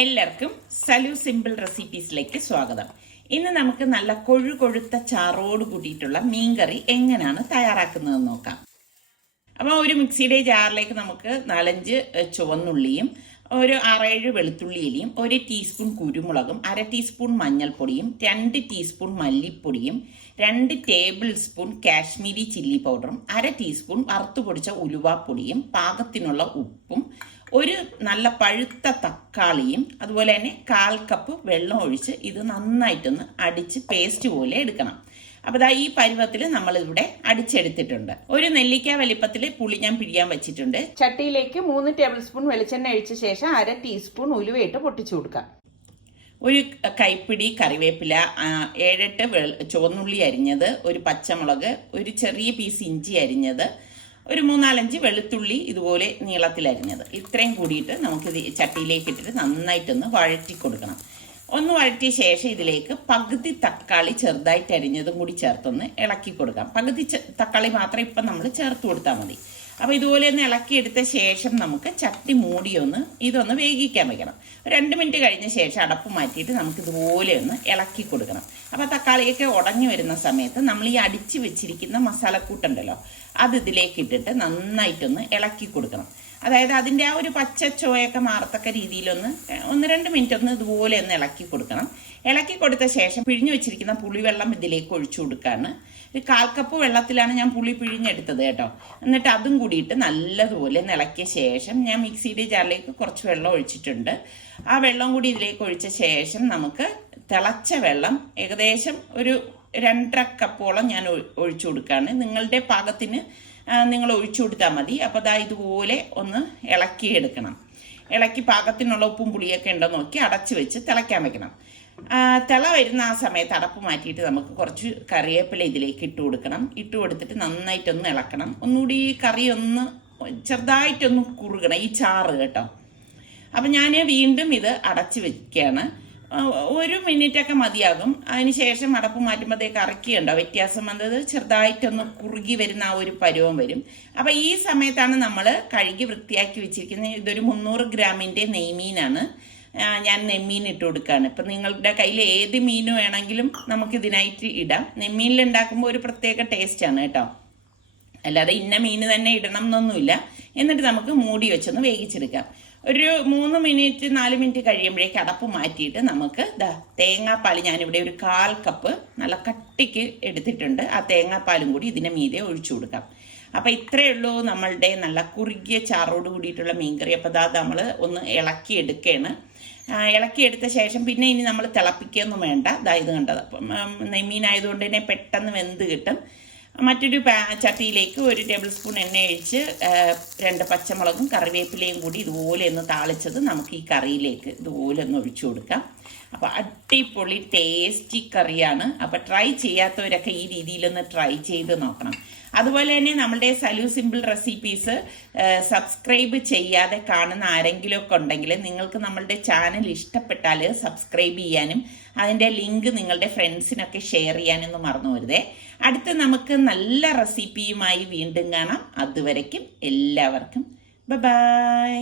എല്ലാവർക്കും സലു സിമ്പിൾ റെസിപ്പീസിലേക്ക് സ്വാഗതം. ഇന്ന് നമുക്ക് നല്ല കൊഴുകൊഴുത്ത ചാറോട് കൂടിയിട്ടുള്ള മീൻകറി എങ്ങനെയാണ് തയ്യാറാക്കുന്നതെന്ന് നോക്കാം. അപ്പോൾ ഒരു മിക്സിയുടെ ജാറിലേക്ക് നമുക്ക് 4-5 ചുവന്നുള്ളിയും ഒരു 6-7 വെളുത്തുള്ളിയിലും 1 ടീസ്പൂൺ കുരുമുളകും 1/2 ടീസ്പൂൺ മഞ്ഞൾപ്പൊടിയും 2 ടീസ്പൂൺ മല്ലിപ്പൊടിയും 2 ടേബിൾ സ്പൂൺ കാശ്മീരി ചില്ലി പൗഡറും 1/2 ടീസ്പൂൺ വറുത്തുപൊടിച്ച ഉലുവാപ്പൊടിയും പാകത്തിനുള്ള ഉപ്പും ഒരു നല്ല പഴുത്ത തക്കാളിയും അതുപോലെ തന്നെ 1/4 കപ്പ് വെള്ളം ഒഴിച്ച് ഇത് നന്നായിട്ടൊന്ന് അടിച്ച് പേസ്റ്റ് പോലെ എടുക്കണം. അപ്പോൾ ഈ പരുവത്തിൽ നമ്മളിവിടെ അടിച്ചെടുത്തിട്ടുണ്ട്. ഒരു നെല്ലിക്ക വലിപ്പത്തിൽ പുളി ഞാൻ പിഴിയാൻ വെച്ചിട്ടുണ്ട്. ചട്ടിയിലേക്ക് 3 ടേബിൾ സ്പൂൺ വെളിച്ചെണ്ണ ഒഴിച്ച ശേഷം 1/2 ടീസ്പൂൺ ഉലുവയിട്ട് പൊട്ടിച്ചു കൊടുക്കാം. ഒരു കൈപ്പിടി കറിവേപ്പില, 7-8 ചുവന്നുള്ളി അരിഞ്ഞത്, ഒരു പച്ചമുളക്, ഒരു ചെറിയ പീസ് ഇഞ്ചി അരിഞ്ഞത്, ഒരു 3-4 വെളുത്തുള്ളി ഇതുപോലെ നീളത്തിൽ അരിഞ്ഞത്, ഇത്രയും കൂടിയിട്ട് നമുക്കിത് ചട്ടിയിലേക്ക് ഇട്ടിട്ട് നന്നായിട്ടൊന്ന് വഴറ്റി കൊടുക്കണം. ഒന്ന് വഴറ്റിയ ശേഷം ഇതിലേക്ക് പകുതി തക്കാളി ചെറുതായിട്ട് അരിഞ്ഞതും കൂടി ചേർത്തൊന്ന് ഇളക്കി കൊടുക്കാം. പകുതി തക്കാളി മാത്രം ഇപ്പം നമ്മൾ ചേർത്ത് കൊടുത്താൽ മതി. അപ്പോൾ ഇതുപോലെ ഒന്ന് ഇളക്കിയെടുത്ത ശേഷം നമുക്ക് ചട്ടി മൂടിയൊന്ന് ഇതൊന്ന് വേവിക്കാൻ വെക്കണം. 2 മിനിറ്റ് കഴിഞ്ഞ ശേഷം അടപ്പ് മാറ്റിയിട്ട് നമുക്ക് ഇതുപോലെ ഒന്ന് ഇളക്കി കൊടുക്കണം. അപ്പോൾ തക്കാളിയൊക്കെ ഉടഞ്ഞു വരുന്ന സമയത്ത് നമ്മൾ ഈ അടിച്ചു വെച്ചിരിക്കുന്ന മസാലക്കൂട്ടുണ്ടല്ലോ, അത് ഇതിലേക്ക് ഇട്ടിട്ട് നന്നായിട്ടൊന്ന് ഇളക്കി കൊടുക്കണം. അതായത് അതിൻ്റെ ആ ഒരു പച്ച ചോയൊക്കെ മാറത്തക്ക രീതിയിലൊന്ന് 1-2 മിനിറ്റ് ഒന്ന് ഇതുപോലെ ഒന്ന് ഇളക്കി കൊടുക്കണം. ഇളക്കി കൊടുത്ത ശേഷം പിഴിഞ്ഞു വെച്ചിരിക്കുന്ന പുളിവെള്ളം ഇതിലേക്ക് ഒഴിച്ചു കൊടുക്കാണ്. ഒരു 1/4 കപ്പ് വെള്ളത്തിലാണ് ഞാൻ പുളി പിഴിഞ്ഞെടുത്തത് കേട്ടോ. എന്നിട്ട് അതും കൂടിയിട്ട് നല്ലതുപോലെ ഇളക്കിയ ശേഷം ഞാൻ മിക്സിയുടെ ജാറിലേക്ക് കുറച്ച് വെള്ളം ഒഴിച്ചിട്ടുണ്ട്. ആ വെള്ളം കൂടി ഇതിലേക്ക് ഒഴിച്ച ശേഷം നമുക്ക് തിളച്ച വെള്ളം ഏകദേശം ഒരു 2.5 കപ്പോളം ഞാൻ ഒഴിച്ചു കൊടുക്കുകയാണ്. നിങ്ങളുടെ പാകത്തിന് നിങ്ങൾ ഒഴിച്ചു കൊടുത്താൽ മതി. അപ്പോൾ ഇതുപോലെ ഒന്ന് ഇളക്കിയെടുക്കണം. ഇളക്കി പാകത്തിനുള്ള ഉപ്പും പുളിയൊക്കെ ഉണ്ടോ നോക്കി അടച്ചു വെച്ച് തിളയ്ക്കാൻ വെക്കണം. തിള വരുന്ന ആ സമയത്ത് അടപ്പ് മാറ്റിയിട്ട് നമുക്ക് കുറച്ച് കറിവേപ്പില ഇതിലേക്ക് ഇട്ട് കൊടുക്കണം. ഇട്ട് കൊടുത്തിട്ട് നന്നായിട്ടൊന്ന് ഇളക്കണം. ഒന്നുകൂടി ഈ കറി ഒന്ന് ചെറുതായിട്ടൊന്ന് കുറുകണം, ഈ ചാറ് കേട്ടോ. അപ്പം ഞാൻ വീണ്ടും ഇത് അടച്ചു വെക്കുകയാണ്. 1 മിനിറ്റൊക്കെ മതിയാകും. അതിനുശേഷം അടപ്പ് മാറ്റുമ്പോഴത്തേക്ക് കറിക്കുണ്ടോ വ്യത്യാസം വന്നത്, ചെറുതായിട്ടൊന്ന് കുറുകി വരുന്ന ആ ഒരു പരുവം വരും. അപ്പം ഈ സമയത്താണ് നമ്മൾ കഴുകി വൃത്തിയാക്കി വെച്ചിരിക്കുന്നത്. ഇതൊരു 300 ഗ്രാമിൻ്റെ നെയ്മീനാണ്. ഞാൻ നെമ്മീൻ ഇട്ട് കൊടുക്കുകയാണ്. ഇപ്പം നിങ്ങളുടെ കയ്യിൽ ഏത് മീൻ വേണമെങ്കിലും നമുക്ക് ഇതിനായിട്ട് ഇടാം. നെമ്മീനിൽ ഉണ്ടാക്കുമ്പോൾ ഒരു പ്രത്യേക ടേസ്റ്റാണ് കേട്ടോ. അല്ലാതെ ഇന്ന മീൻ തന്നെ ഇടണം എന്നൊന്നുമില്ല. എന്നിട്ട് നമുക്ക് മൂടി വെച്ചൊന്ന് വേവിച്ചെടുക്കാം. ഒരു 3 മിനിറ്റ് 4 മിനിറ്റ് കഴിയുമ്പോഴേക്ക് അടപ്പ് മാറ്റിയിട്ട് നമുക്ക് തേങ്ങാപ്പാൽ ഞാനിവിടെ ഒരു 1/4 കപ്പ് നല്ല കട്ടിക്ക് എടുത്തിട്ടുണ്ട്. ആ തേങ്ങാപ്പാലും കൂടി ഇതിന് മീതെ ഒഴിച്ചു കൊടുക്കാം. അപ്പം ഇത്രയേ ഉള്ളൂ നമ്മളുടെ നല്ല കുറുകിയ ചാറോട് കൂടിയിട്ടുള്ള മീൻകറി. അപ്പോൾ നമ്മൾ ഒന്ന് ഇളക്കിയെടുക്കുകയാണ്. ഇളക്കിയെടുത്ത ശേഷം പിന്നെ ഇനി നമ്മൾ തിളപ്പിക്കുകയൊന്നും വേണ്ട. ഇത് കണ്ടത് അപ്പം നെയ്മീനായതുകൊണ്ട് തന്നെ പെട്ടെന്ന് വെന്ത് കിട്ടും. മറ്റൊരു ചട്ടിയിലേക്ക് 1 ടേബിൾ സ്പൂൺ എണ്ണ ഒഴിച്ച് 2 പച്ചമുളകും കറിവേപ്പിലയും കൂടി ഇതുപോലെ ഒന്ന് താളിച്ചത് നമുക്ക് ഈ കറിയിലേക്ക് ഇതുപോലെ ഒന്ന് ഒഴിച്ചു കൊടുക്കാം. അപ്പോൾ അടിപൊളി ടേസ്റ്റി കറിയാണ്. അപ്പോൾ ട്രൈ ചെയ്യാത്തവരൊക്കെ ഈ രീതിയിലൊന്ന് ട്രൈ ചെയ്ത് നോക്കണം. അതുപോലെ തന്നെ നമ്മളുടെ സലു സിമ്പിൾ റെസിപ്പീസ് സബ്സ്ക്രൈബ് ചെയ്യാതെ കാണുന്ന ആരെങ്കിലുമൊക്കെ ഉണ്ടെങ്കിൽ നിങ്ങൾക്ക് നമ്മളുടെ ചാനൽ ഇഷ്ടപ്പെട്ടാൽ സബ്സ്ക്രൈബ് ചെയ്യാനും അതിൻ്റെ ലിങ്ക് നിങ്ങളുടെ ഫ്രണ്ട്സിനൊക്കെ ഷെയർ ചെയ്യാനൊന്നും മറന്നു വരുതേ. അടുത്ത് നമുക്ക് നല്ല റെസിപ്പിയുമായി വീണ്ടും കാണാം. അതുവരയ്ക്കും എല്ലാവർക്കും ബൈ.